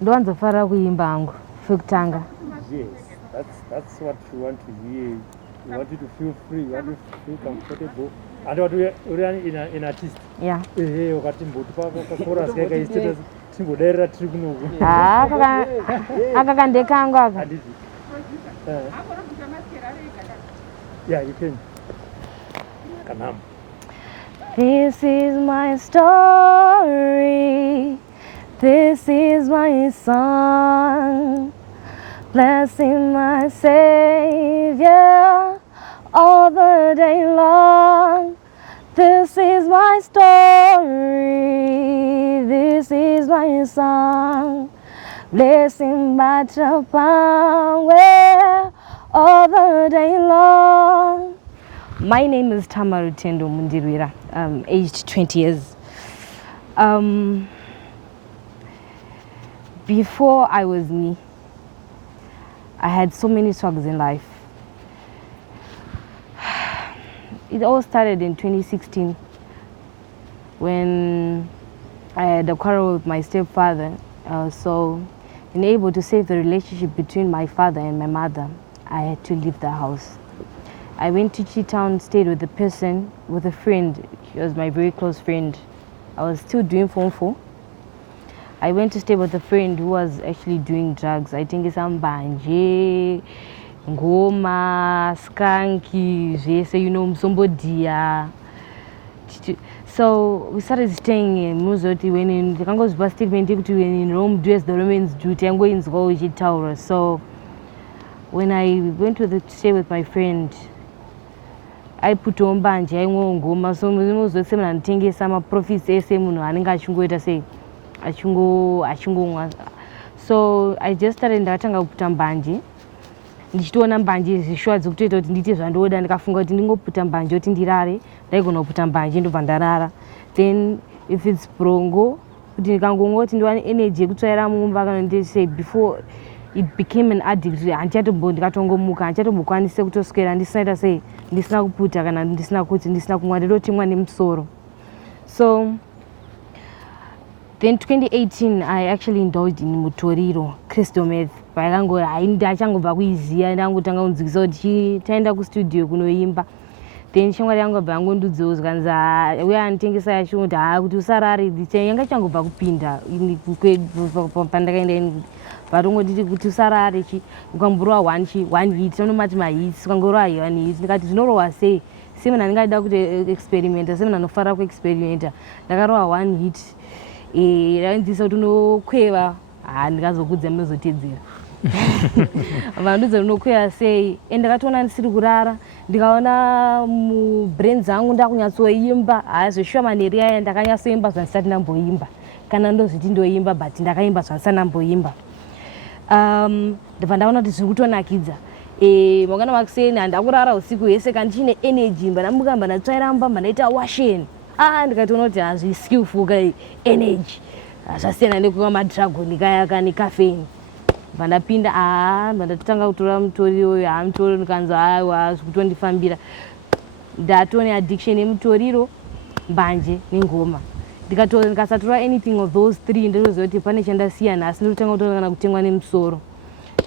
ndowanzofara kuimba hangu fekutanga. Yes, that's what you want to hear. You want you to feel free, you want you to feel comfortable. And what we are in artist. Yeah. Wakati mbutu paka chorus kaka status timbodera tiri kunoku. Aka ndekangu aka. Yeah, you can. Kanam. This is my story. This is my song. Blessing my Savior all the day long. This is my story. This is my song. Blessing my power all the day long. My name is Tamaru Tendo Mundirwira. I'm aged 20 years. Before I was me, I had so many struggles in life. It all started in 2016 when I had a quarrel with my stepfather. So, unable to save the relationship between my father and my mother, I had to leave the house. I went to Chi-Town, stayed with a friend. She was my very close friend. I was still doing Form 4. I went to stay with a friend who was actually doing drugs. I think it's ambanje, ngoma, skanky, msombodia. So we started staying in Muzoti when in the Congo's statement in Rome, do as the Romans do, Tango in Taurus. So when I went to stay with my friend, I put on banje, I won't go, my son was the same and think some profits, same, and I should go to say. So I just started ndatanga kuputa mbanje. Ndichitoona mbanje zishwa dzekutoita kuti ndite zvandoda ndikafunga kuti ndingoputa mbanje kuti ndirare ndaigona kuputa mbanje ndobva ndarara. Then if it's brongo kuti ndikangongoti ndiwane energy yekutsvaira mumba kana ndise before it became an addict. Ndikatongomuka handichatokwanise kutoswera ndisinaita sei ndisina kuputa kana ndisina kuti ndisina kumwa ndotimwa nemusoro. So then 2018, I actually indulged in mutoriro, crystal meth. Ndachangobva kuiziya ndangotanga kunzikisa kuti taenda kustudio kunoimba. Then shamwari yangu abva yangondudzowo zvikanzi uya anotengesa yacho kuti kuti usarare yanga changobva kupinda pandakaenda varongotiti kuti usarare ukangorowa one hit vanomati mahits ukangorowa 1 hit ndikati zvinorowa sei semunhu andingada kuti experimenta semunhu anofarira kuexperimenta ndakarowa 1 hit rainzisa kuti unokweva ndikazokudza munozotedzera vandudzo unokweva sei ndakatoona ndisiri kurara ndikaona mubrain dzangu ndakunyatsoimba zveshuwa manheri aya ndakanyatsoimba zvandisati ndamboimba kana ndozviti ndoimba but ndakaimba zvandisati ndamboimba. Ndibva ndaona kuti zviri kutonakidza mangwana makuseni handakurara usiku hwese kandi chine energy mbandamuka mbandatsvaira mumba mbandaita washeni ndikatoona kuti hazviskillful kai energy zvasiyana nekuva madragoni kaya kani caffeine. Vandapinda ndatotanga kutora mutoriro mutoriro ndikanzi aiwa zvikutondifambira ndatone addiction yemutoriro mbanje nengoma ndikasatora anything of those 3 ndotoziva kuti pane chandasiyana asi ndototanga kutongana kutengwa nemusoro.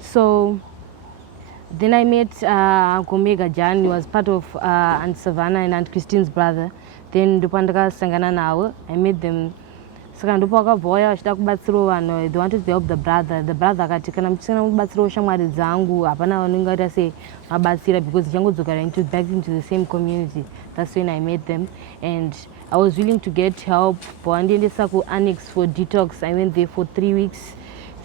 So then I met Uncle Mega Jan. He was part of Aunt Savannah and Aunt Christine's brother. Then ndopandakasangana nawo I met them. Saka ndipo vakabva vauya vachida kubatsirawo vanhu, they wanted to help the brother. The brother akati kana muchisana kubatsirawo shamwari dzangu hapana vanongaita sei mabatsira because tichangodzokera back into the same community. That's when I met them and I was willing to get help. Pandiendesa ku-annex for detox. I went there for 3 weeks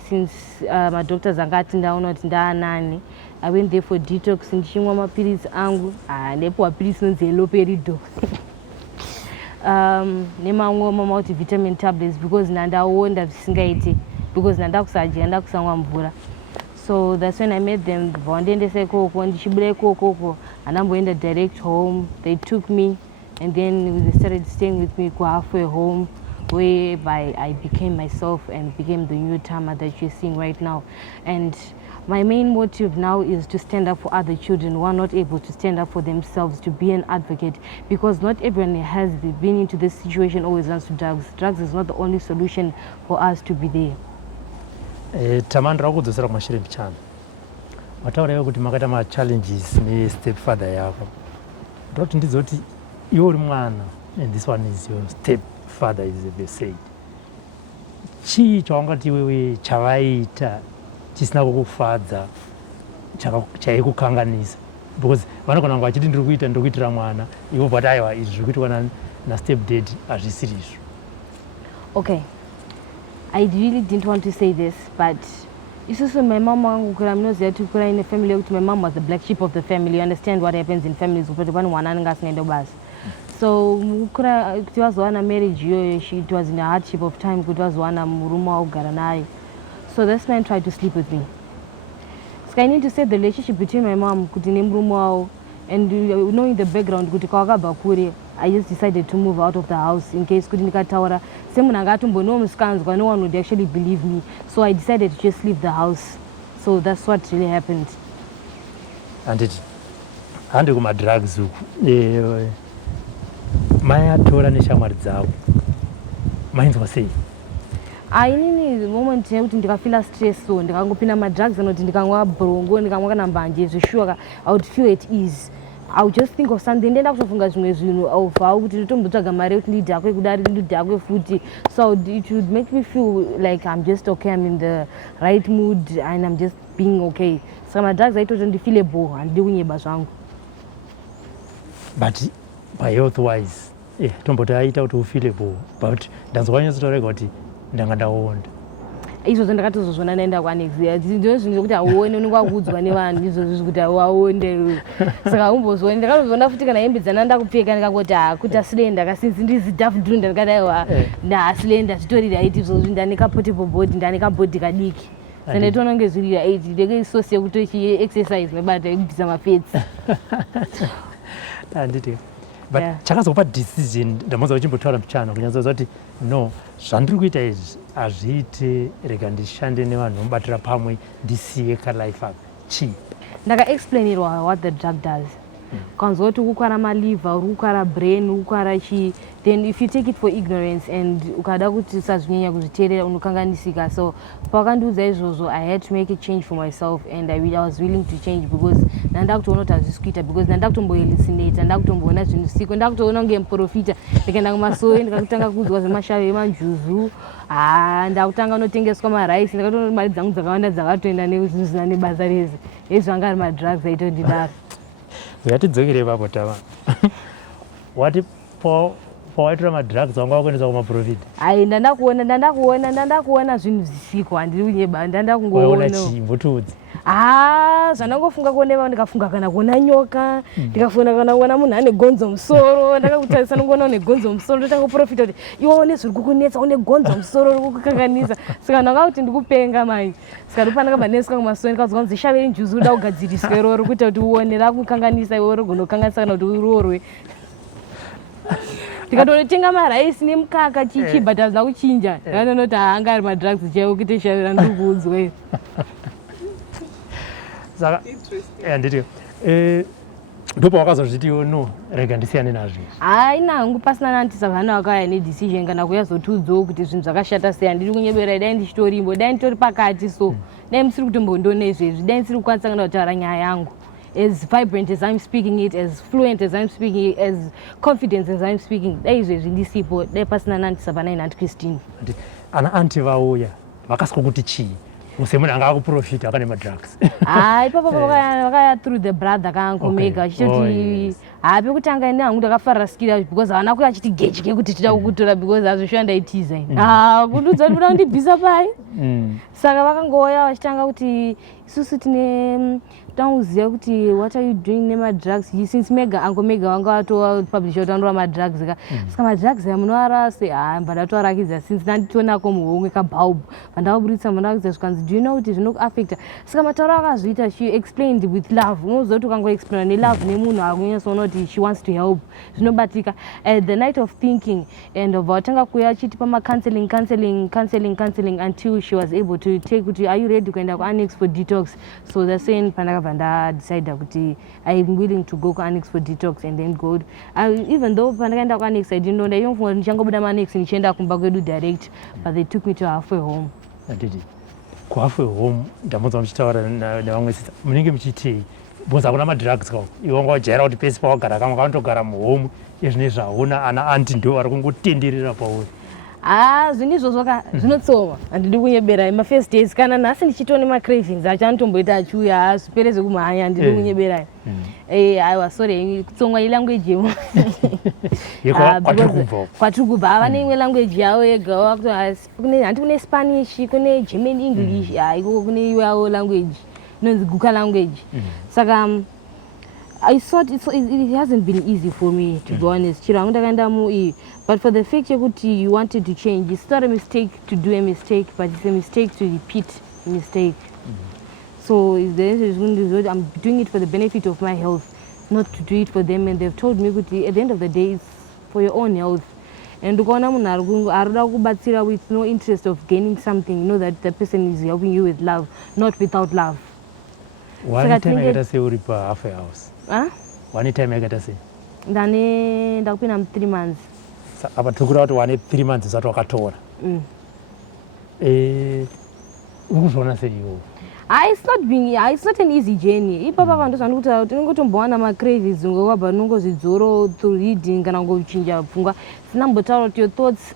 since my doctors angati ndaona kuti ndaanani. I went there for detox ndichimwa mapirisi angu ndepuwa pirisi nonzi Eloperido. Nemamwe multivitamin tablets because nandaonda zvisingaiti because nandakusadya ndakusamwa mvura. So that's when I met them. Vandiendesa ikoko ndichibuda ikoko handamboenda direct home. They took me and then they started staying with me halfway home, whereby I became myself and became the new Tama that you're seeing right now. And My main motive now is to stand up for other children who are not able to stand up for themselves, to be an advocate, because not everyone has been into this situation always runs to drugs. Drugs is not the only solution for us to be there. Tamandra kudzosera kumashure mbichana. Mataura kuti makata ma challenges ne stepfather yako. Ndoti ndizoti iwe uri mwana and this one is your stepfather, is they said. Chii chaungati wewe chavaita chisina kukufadza chaikukanganisa, because vanogona kunge vachiti ndiri kuitira mwana ivo but aiwa izvi zviri kuitwa nastepdad hazvisiri izvo. Okay, I really didn't want to say this, but isusu my mom wangu kura mnoziva tikura in a family yokuti my mom was the black sheep of the family. You understand what happens in families kuti pane mwana anenge asinaenda basi. So kura kuti vazowana marriage iyoyo, it was in a hardship of time kuti vazowana murume waugara naye. So this man tried to sleep with me. So I need to say the relationship between my mom kuti nemurume wawo, and knowing the background kuti kwakabva kure, I just decided to move out of the house in case kuti ndikataura semunhu angatombono musikanzwa, no one would actually believe me. So I decided to just leave the house. So that's what really happened. Anditi handi kumadrugs uku mai atora neshamwari dzavo mainzwa sei? Inini the moment yekuti ndikafila stress, so ndikangopinda madrugs anoti ndikamwa brongo, ndikamwa kana mbanje zvishuka, I would feel at ease. I would just think of something, ndenda kutofunga zvimwe zvinhu aufa kuti nditombotsvaga mari yekuti ndidhakwe kudari ndidhakwe futi. So it would make me feel like I'm just okay, I'm in the right mood and I'm just being okay. So madrugs aitoti ndifile bo, handidi kunyeba zvangu. But by health wise tomboti aita kuti ufile bo, but ndanzwa wanyazotaureka kuti ndanga ndaonda izvozvo ndakatozozvona naenda kwanexia ndizvo zvinhu zvokuti hauone unenge wakuudzwa nevanhu izvozvo zvekuti hauaonde. Saka umbozvoni ndakatozona futi kana hembe dzananda kupfeka ndikangoti kuti asilenda kasinzi ndizi dhafudhunda ndikadaiwa naasilenda zvitori raiti izvozvo ndane kapotable board, ndane kabhodhi kadiki. Saka ndaitoona kunge zviri raiti ndenge isosi yekuti chiexercise mebata yekubvisa mafetsi. Anditi but chakazopa decision ndamazva uchimbotaura mbichana kunyatsoza kuti no, zvandiri kuita izvi hazviiti, rega ndishande nevanhu vomubatira pamwe ndisiye kalife apa. Chii? Ndakaexplainirwa what the drug does. Ukanzwa kuti kukwara maliver, uri kukwara brain, uri kukwara chii, then if you take it for ignorance and ukada kuti usazvinyanya kuzviteerera unokanganisika. So pakandiudza izvozvo, I had to make a change for myself and I was willing to change because ndanda kutoona kuti hazvisi kuita, because ndanda kutombohallucinate, ndanda kutomboona zvinhu usiku, ndanda kutoona kunge muprofita. Ndikaenda kumasowe ndikatanga kuudzwa zvemashave emanjuzu, ndakutanga unotengeswa maraisi, ndakatoona mari dzangu dzakawanda dzakatoenda nezvinhu zvisina nebasa rese. Izvo anga ari madrugs aitondidaro. Uyatidzokere papo tava. Wati pawaitora madrugs wanga wakuendesa kumaprofita? Ai ndandakuona zvinhu zvisiko, handiri kunyeba, ndanda kungoona. Waona chii? Mbotudzi. Zvandangofunga kuoneva, ndikafunga kana kuona nyoka, ndikafunga kana kuona munhu ane gonzo musoro, ndakakutarisana kuona une gonzo musoro, ndotanga kuprofita kuti iwe une zviri kukunetsa, une gonzo musoro uri kukukanganisa. Saka ndanga kuti ndikupenga mai. Saka ndipo ndakabva neswa kumasowe ndikazwa kunzi shaveri njuzu uda kugadziriswa iroro kuita kuti uone rakukanganisa iwe rigonokanganisa kana kuti urorwe. Ndikatotenga maraisi nemukaka chichi but hazina kuchinja. Ndakatoti anga ari madrugs chaiwo kuti shavera ndiri kuudzwa. Saka nditi ndipo wakazozvitiwo no, rega ndisiyane nazvo. Nangu pasina nantisa vana vakauya nedecision kana kuyazotiudzawo kuti zvinhu zvakashata sei, handiri kunyebera, dai ndichitorimbo, dai nditori pakati, so dai musiri kutombondona izvezvi, dai ndisiri kukwanisa kana kutaura nyaya yangu as vibrant as I'm speaking it, as fluent as I'm speaking it, as confident as I'm speaking. Dai izvezvi ndisipo, dai pasina nantisa vana inhanti Christine. Ana anti vauya vakasiko kuti chii? Usemunhu anga akuprofita akane madrugs. Ipapo vakaya through the brother kaangomega achitoti pekutanga ine hangu ndakafarira skira because havana kuya achiti gechike kuti tida kukutora because hazvishuwa ndaitiza ine. Kundudza kuti kuda kundibvisa pai. Saka vakangoya vachitanga kuti isusu tauziya kuti what are you doing nemadrugs since Uncle Mega wanga watopublisha kuti andova madrugs ka saka madrugs aya munoara sei mbandatoarakidza since ndanditonako muhomwe kabhaubhu bandavaburitsa bandavakidza zvikanzi do you know kuti zvinokuaffecta saka matauro akazviita she explained with love unoziva kuti ukangoexplaina nelove nemunhu akunyatsoona kuti she wants to help zvinobatika at the night of thinking and vatanga kuuya achiti counseling until she was able to take kuti are you ready kuenda kuannex for detox so that's when pandakabva ndadecida kuti I'm willing to go kuannex for detox and then go even though pandakaenda kuannex I didn't know ndaiyofunga kuti ndichangobuda muannex ndichienda kumba kwedu direct but they took me to halfway home. Anditi kuhalfway home ndamudza muchitaura nevamwe sisa munenge muchitei bhoza kuna madrugs kawo iwe wanga wajaira kuti pesi pawagara kamwe kanotogara muhome izvine zvaona ana anti ndo ari kungotenderera pauri zvinhu izvozvo zvinotsoma handidi kunyebera mafirst days kana nhasi ndichitone macravings acho anotomboita achiuya zvipereze kumhanya handidi kunyebera aiwa sorry kutsongwa ilanguage yemo kwatiri kubva vane imwe language yavo yega handi kune Spanish kune German English ikoko kune iwawo language inonzi guka language saka I thought it hasn't been easy for me, to be honest. But for the fact that you wanted to change, it's not a mistake to do a mistake, but it's a mistake to repeat a mistake. So if the answer is I'm doing it for the benefit of my health, not to do it for them. And they've told me at the end of the day, it's for your own health. And with no interest of gaining something, you know that the person is helping you with love, not without love. One time I got to say half a house. One time I got to say. Then I'm 3 months. About took out 3 months is at Okatora. Who's one say you? It's not an easy journey. If Papa wants to born a crazy zungo, but no goes zoro to reading and go change your funga. Number out your thoughts,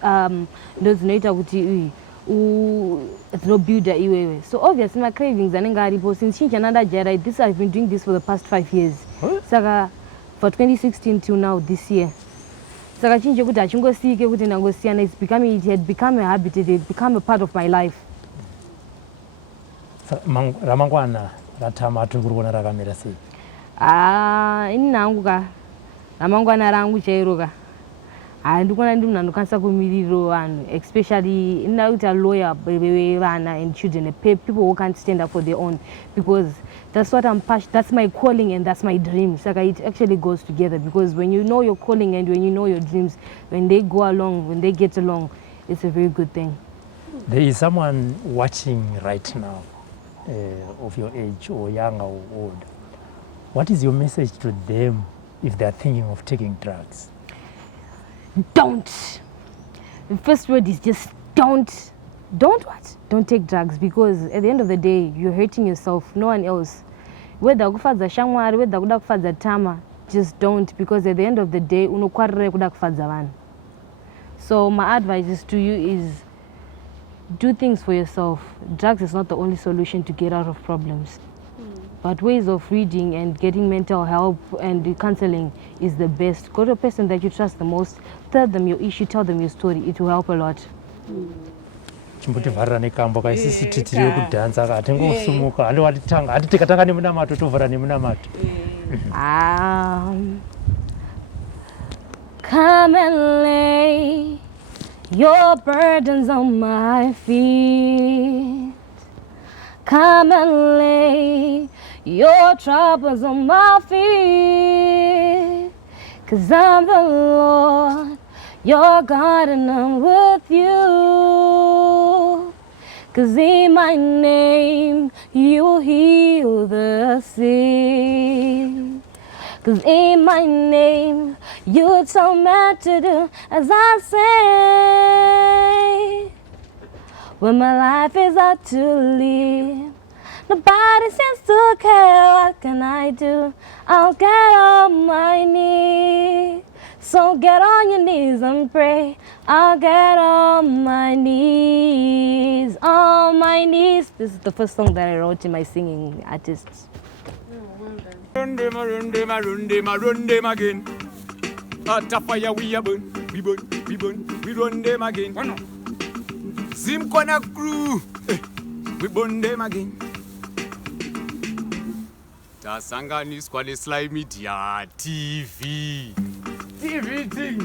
those later with you. It's no builder anyway. So obviously my cravings and then since another Jedi, I've been doing this for the past 5 years. Saka for 2016 till now this year. Saka change good achingo see good and it had become a habit, it had become a part of my life. Ramangwana ratama tunguruna ragamira si. Inanguka. Ramangwana rangu chairoga. And especially now a lawyer and children, people who can't stand up for their own, because that's what I'm passionate. That's my calling and that's my dream. So it actually goes together, because when you know your calling and when you know your dreams, when they go along, when they get along, it's a very good thing. There is someone watching right now, of your age or young or old. What is your message to them if they are thinking of taking drugs? Don't. The first word is just don't. Don't what? Don't take drugs, because at the end of the day, you're hurting yourself, no one else. Whether kufaza shamwari, whether kufaza tama, just don't, because at the end of the day, unokwarre kufaza van. So my advice to you is do things for yourself. Drugs is not the only solution to get out of problems. But ways of reading and getting mental help and counseling is the best. Go to a person that you trust the most, tell them your issue, tell them your story. It will help a lot. Chimbuti varra nekambo kaisisi titiri kudanza katingosumuka ando watitanga atitikatanga nemunamato tovhara nemunamato. Come and lay your burdens on my feet. Come and lay your troubles on my feet. 'Cause I'm the Lord, your God, and I'm with you. 'Cause in my name you heal the sick. 'Cause in my name you tell me to do as I say. When my life is out to live, nobody seems to care. What can I do? I'll get on my knees. So get on your knees and pray. I'll get on my knees. On my knees. This is the first song that I wrote in my singing artists. Run them again. At a fire we are burn, we run them again. Zimkwana crew, we burn them again. tasanganiswa neSlyMedia TV. TV thing.